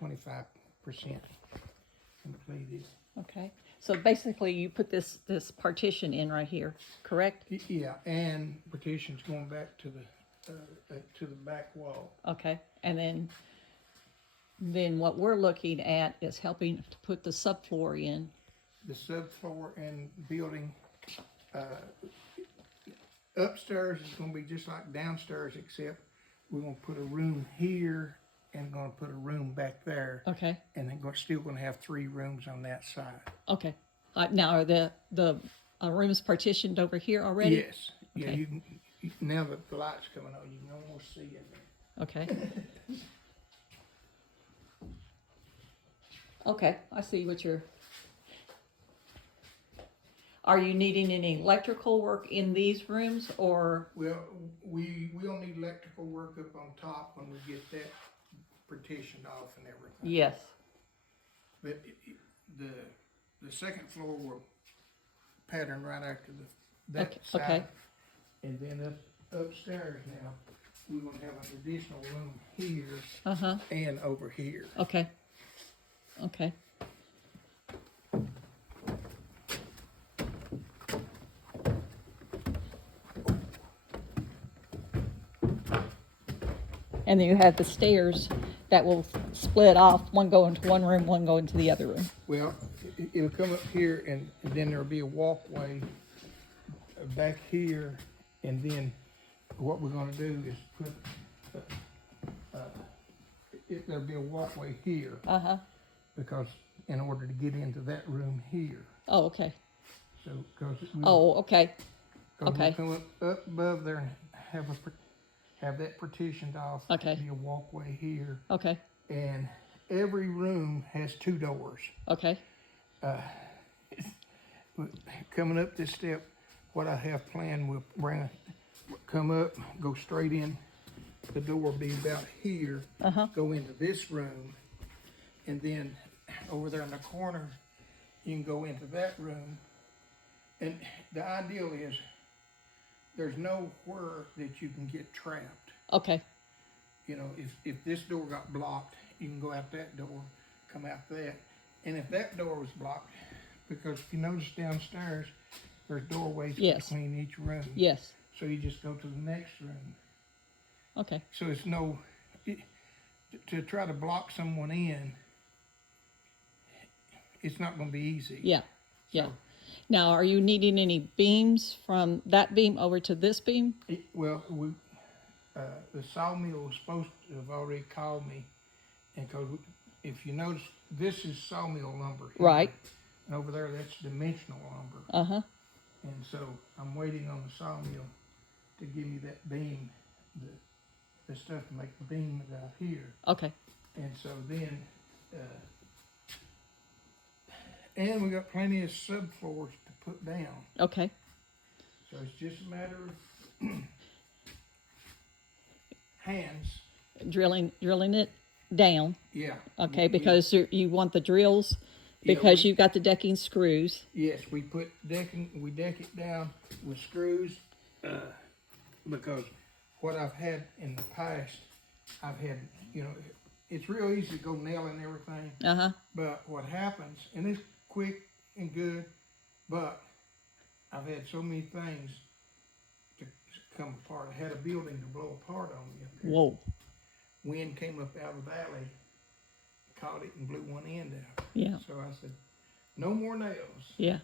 25% completed. Okay. So basically you put this partition in right here, correct? Yeah, and partitions going back to the back wall. Okay. And then what we're looking at is helping to put the subfloor in. The subfloor and building, upstairs is gonna be just like downstairs, except we're gonna put a room here and gonna put a room back there. Okay. And then still gonna have 3 rooms on that side. Okay. Now are the rooms partitioned over here already? Yes. Yeah, Okay. you can, now that the light's coming on, you can almost see it. Okay. Okay, I see what you're. Are you needing any electrical work in these rooms, or? Well, we'll need electrical work up on top when we get that partitioned off and everything. Yes. But the second floor will pattern right after that Okay, side. okay. And then upstairs now, we're gonna have an additional room here Uh-huh. and over here. Okay. Okay. And then you have the stairs that will split off, one go into one room, one go into the other room. Well, it'll come up here and then there'll be a walkway back here, and then what we're gonna do is put, there'll be a walkway here, Uh-huh. because in order to get into that room here. Oh, okay. So, cause Oh, okay. we'll okay. come up above there and have that partitioned off. Okay. Be a walkway here, Okay. and every room has 2 doors. Okay. Coming up this step, what I have planned, we'll come up, go straight in. The door will be about here. Uh-huh. Go into this room, and then over there in the corner, you can go into that room. And the ideal is there's nowhere that you can get trapped. Okay. You know, if this door got blocked, you can go out that door, come out that. And if that door was blocked, because if you notice downstairs, there's doorways Yes. between each room. Yes. So you just go to the next room. Okay. So it's to try to block someone in, it's not gonna be easy. Yeah. Yeah. Now, are you needing any beams from that beam over to this beam? Well, the sawmill was supposed to have already called me, and cause if you notice, this is sawmill lumber here, Right. and over there that's dimensional lumber. Uh-huh. And so I'm waiting on the sawmill to give me that beam, the stuff to make the beam out here. Okay. And so then, and we got plenty of subfloors to put down. Okay. So it's just a matter of hands. Drilling it down. Yeah. Okay, because you want the drills, Yeah, because you've got the decking screws. Yes, we deck it down with screws, because what I've had in the past, I've had, it's real easy to go nailing everything. Uh-huh. But what happens, and it's quick and good, but I've had so many things to come apart. I had a building to blow apart on me up here. Whoa. Wind came up out of the valley, caught it and blew one end out. Yeah. So I said, no more nails. Yeah.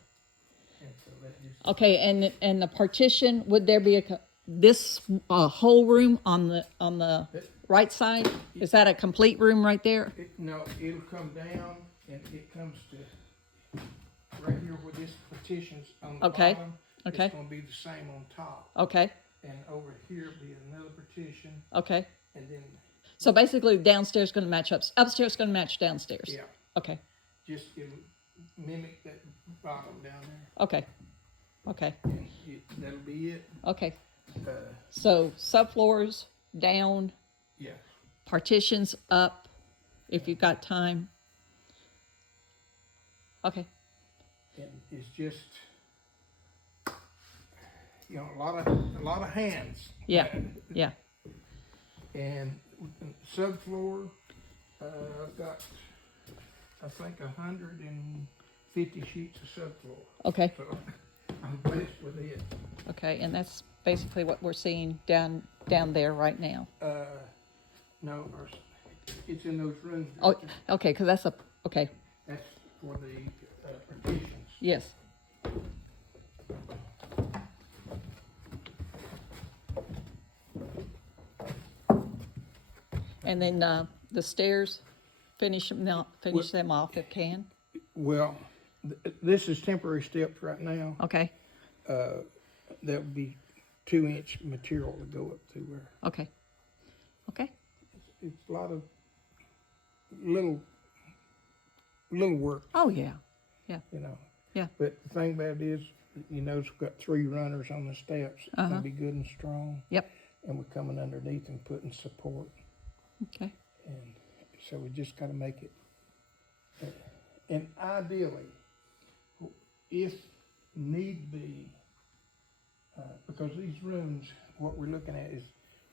And so that just, Okay, and the partition, would there be this whole room on the right side? Is that a complete room right there? no, it'll come down and it comes to right here where this partition's on the Okay, bottom. okay. It's gonna be the same on top. Okay. And over here be another partition, Okay. and then, So basically downstairs going to match upstairs going to match downstairs. yeah, Okay. just it'll mimic that bottom down there. Okay. Okay. And that'll be it. Okay. Uh, So subfloors down, yeah, partitions up, if you've got time. Okay. and it's just, a lot of hands. Yeah. Yeah. And subfloor, I've got, I think, 150 sheets of subfloor. Okay, So I'm blessed with it. okay, and that's basically what we're seeing down there right now. No, it's in those rooms. Oh, okay, because that's okay, That's for the partitions. yes. And then the stairs, finish them off if can. Well, this is temporary steps right now. Okay, That would be 2-inch material to go up through there. okay, okay. It's a lot of little work, Oh, yeah, you know. yeah, But the thing about it is, you notice we've got 3 runners on the steps. It's gonna be good and strong. yep, And we're coming underneath and putting support. okay, And so we just gotta make it. And ideally, if need be, because these rooms, what we're looking at is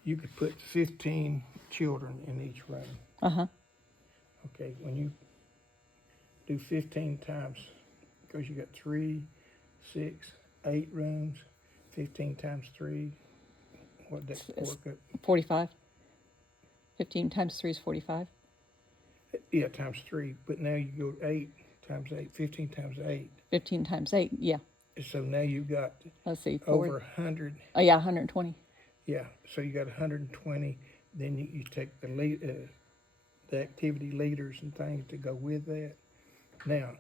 you could put 15 children in each room. uh-huh, Okay, when you do 15 times, because you got 3, 6, 8 rooms, 15 times 3, what that work at? 45. 15 times 3 is 45. Yeah, times 3, but now you go 8 times 8, 15 times 8. 15 times 8, yeah. So now you've got Let's see, 40. over 100. Oh, yeah, 120. Yeah, so you got 120. Then you take the activity leaders and things to go with that. Now,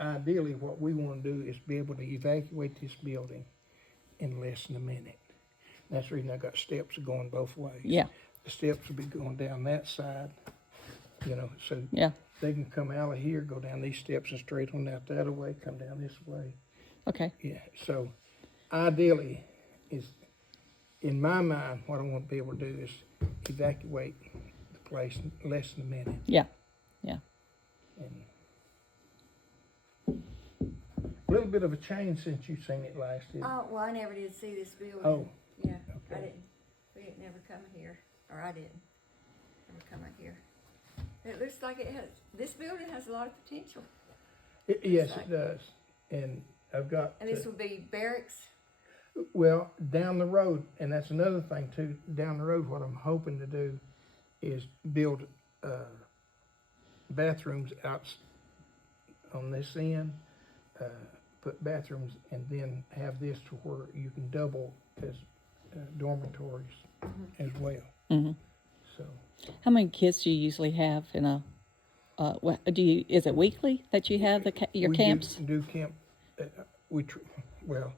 ideally, what we want to do is be able to evacuate this building in less than a minute. That's the reason I got steps going both ways. Yeah, The steps will be going down that side, you know, so yeah, they can come out of here, go down these steps and straight on out the other way, come down this way. okay, Yeah, so ideally, is in my mind, what I want to be able to do is evacuate the place in less than a minute. yeah, yeah. And a little bit of a change since you seen it last year. Oh, well, I never did see this building. Oh, Yeah, I okay. didn't, we didn't never come here, or I didn't, never come out here. It looks like it has, this building has a lot of potential. Yes, it does. And I've got, And this will be barracks. well, down the road, and that's another thing too, down the road, what I'm hoping to do is build bathrooms out on this end, put bathrooms, and then have this to where you can double as dormitories as well. Mm-hmm. So How many kids do you usually have in a, is it weekly that you have your we camps? do camp. Well,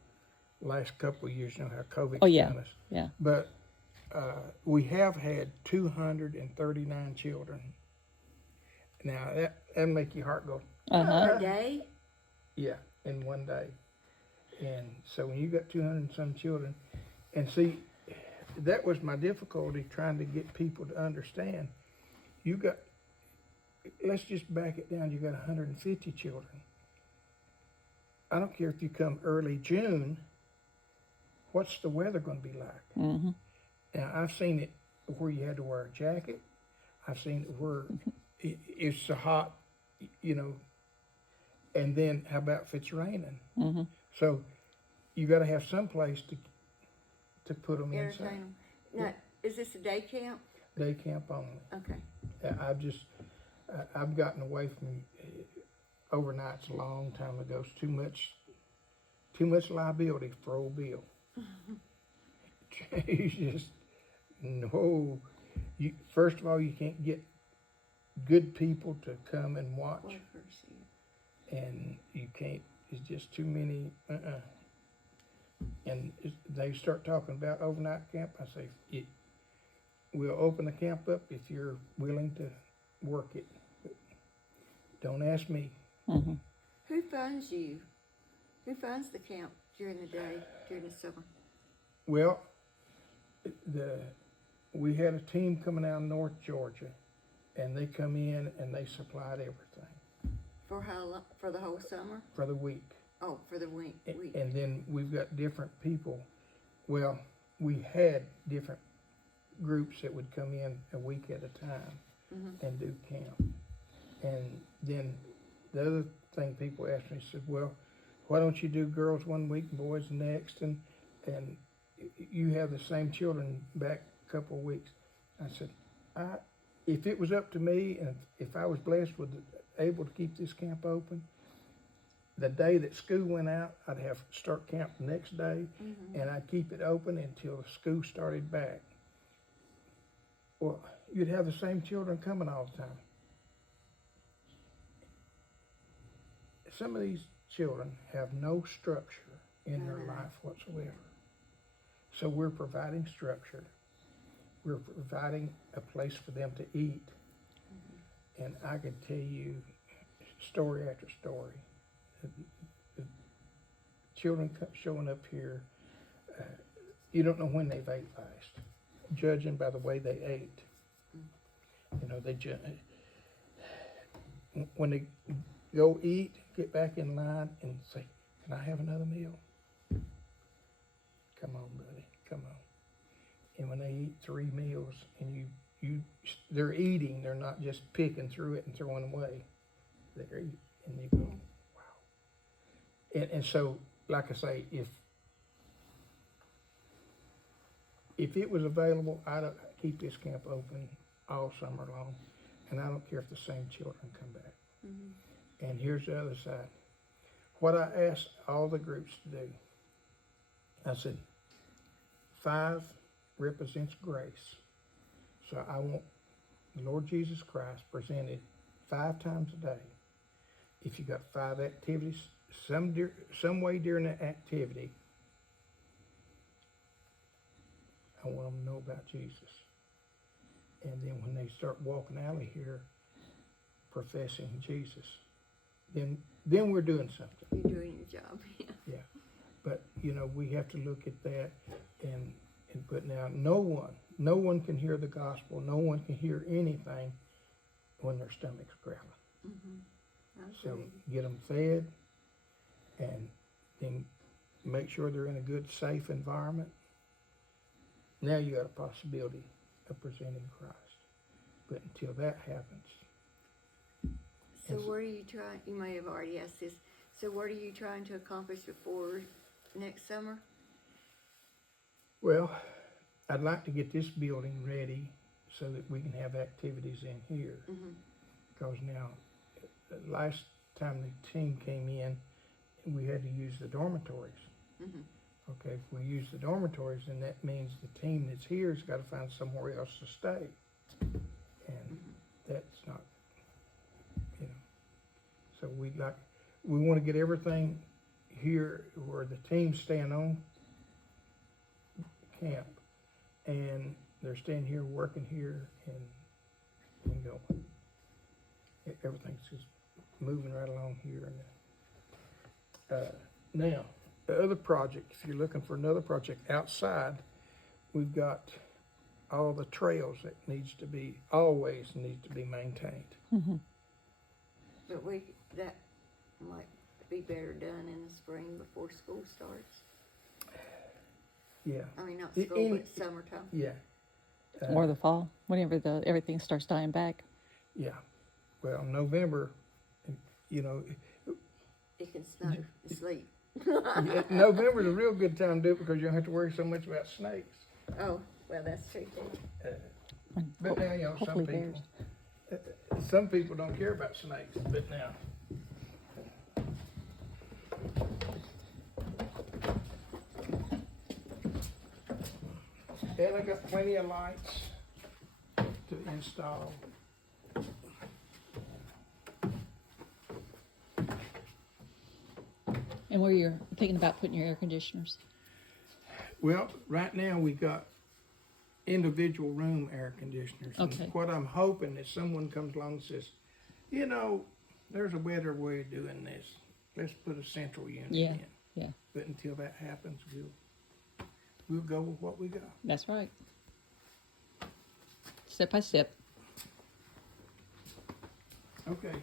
last couple of years, you know how COVID's Oh, yeah, done us. yeah. But we have had 239 children. Now that make your heart go, Uh-huh, A day? yeah, in one day. And so when you got 200 and some children, and see, that was my difficulty trying to get people to understand. You got, let's just back it down, you got 150 children. I don't care if you come early June, what's the weather going to be like? mm-hmm, Now, I've seen it where you had to wear a jacket. I've seen it where it's so hot, you know, and then how about if it's raining? mm-hmm. So you got to have some place to put them Entertain inside. them. Now, is this a day camp? Day camp only. Okay. I've gotten away from overnights a long time ago. It's too much liability for old Bill. You just, no. First of all, you can't get good people to come and watch, and you can't. It's just too many. And they start talking about overnight camp. I say, we'll open the camp up if you're willing to work it. But don't ask me. Mm-hmm. Who funds you? Who funds the camp during the day, during the summer? Well, we had a team coming out of North Georgia, and they come in and they supplied everything For how long? For the whole summer? for the week. Oh, for the week. And then we've got different people. Well, we had different groups that would come in a week at a time. and do camp. And then the other thing people ask me, said, well, why don't you do girls one week and boys the next, and you have the same children back a couple of weeks? I said, if it was up to me, and if I was blessed with able to keep this camp open, the day that school went out, I'd have start camp the next day, and I'd keep it open until school started back. Well, you'd have the same children coming all the time. Some of these children have no structure in their life whatsoever. So we're providing structure. We're providing a place for them to eat. And I could tell you story after story. The children showing up here, you don't know when they've ate last, judging by the way they ate. You know, when they go eat, get back in line and say, can I have another meal? Come on, buddy, come on. And when they eat 3 meals and they're eating, they're not just picking through it and throwing away. They're eating, and you go, wow. And so, like I say, if it was available, I'd keep this camp open all summer long, and I don't care if the same children come back. And here's the other side. What I asked all the groups to do, I said, 5 represents grace. So I want the Lord Jesus Christ presented 5 times a day. If you got 5 activities, some way during that activity, I want them to know about Jesus. And then when they start walking out of here professing Jesus, then we're doing something. You're doing your job, yeah. Yeah. But, you know, we have to look at that and put now, no one can hear the gospel, no one can hear anything when their stomach's growling. So get them fed, and then make sure they're in a good, safe environment. Now you got a possibility of presenting Christ. But until that happens. So what are you trying, you may have already asked this, so what are you trying to accomplish before next summer? Well, I'd like to get this building ready so that we can have activities in here. Because now, the last time the team came in, we had to use the dormitories. Okay, if we use the dormitories, then that means the team that's here has got to find somewhere else to stay. And that's not, you know. So we want to get everything here where the team's staying on camp, and they're staying here, working here, and going. Everything's just moving right along here. Now, the other project, if you're looking for another project outside, we've got all the trails that always needs to be maintained. But that might be better done in the spring before school starts. Yeah. I mean, not school, but summertime. Yeah. Or the fall, whenever everything starts dying back. Yeah. Well, November, you know. It can snow and sleet. November's a real good time to do it because you don't have to worry so much about snakes. Oh, well, that's true too. But now, you know, some people don't care about snakes, but now. And I got plenty of lights to install. And where you're thinking about putting your air conditioners? Well, right now we got individual room air conditioners. Okay. And what I'm hoping is someone comes along and says, you know, there's a better way of doing this. Let's put a central unit in. Yeah. But until that happens, we'll go with what we got. That's right. Step by step. Okay.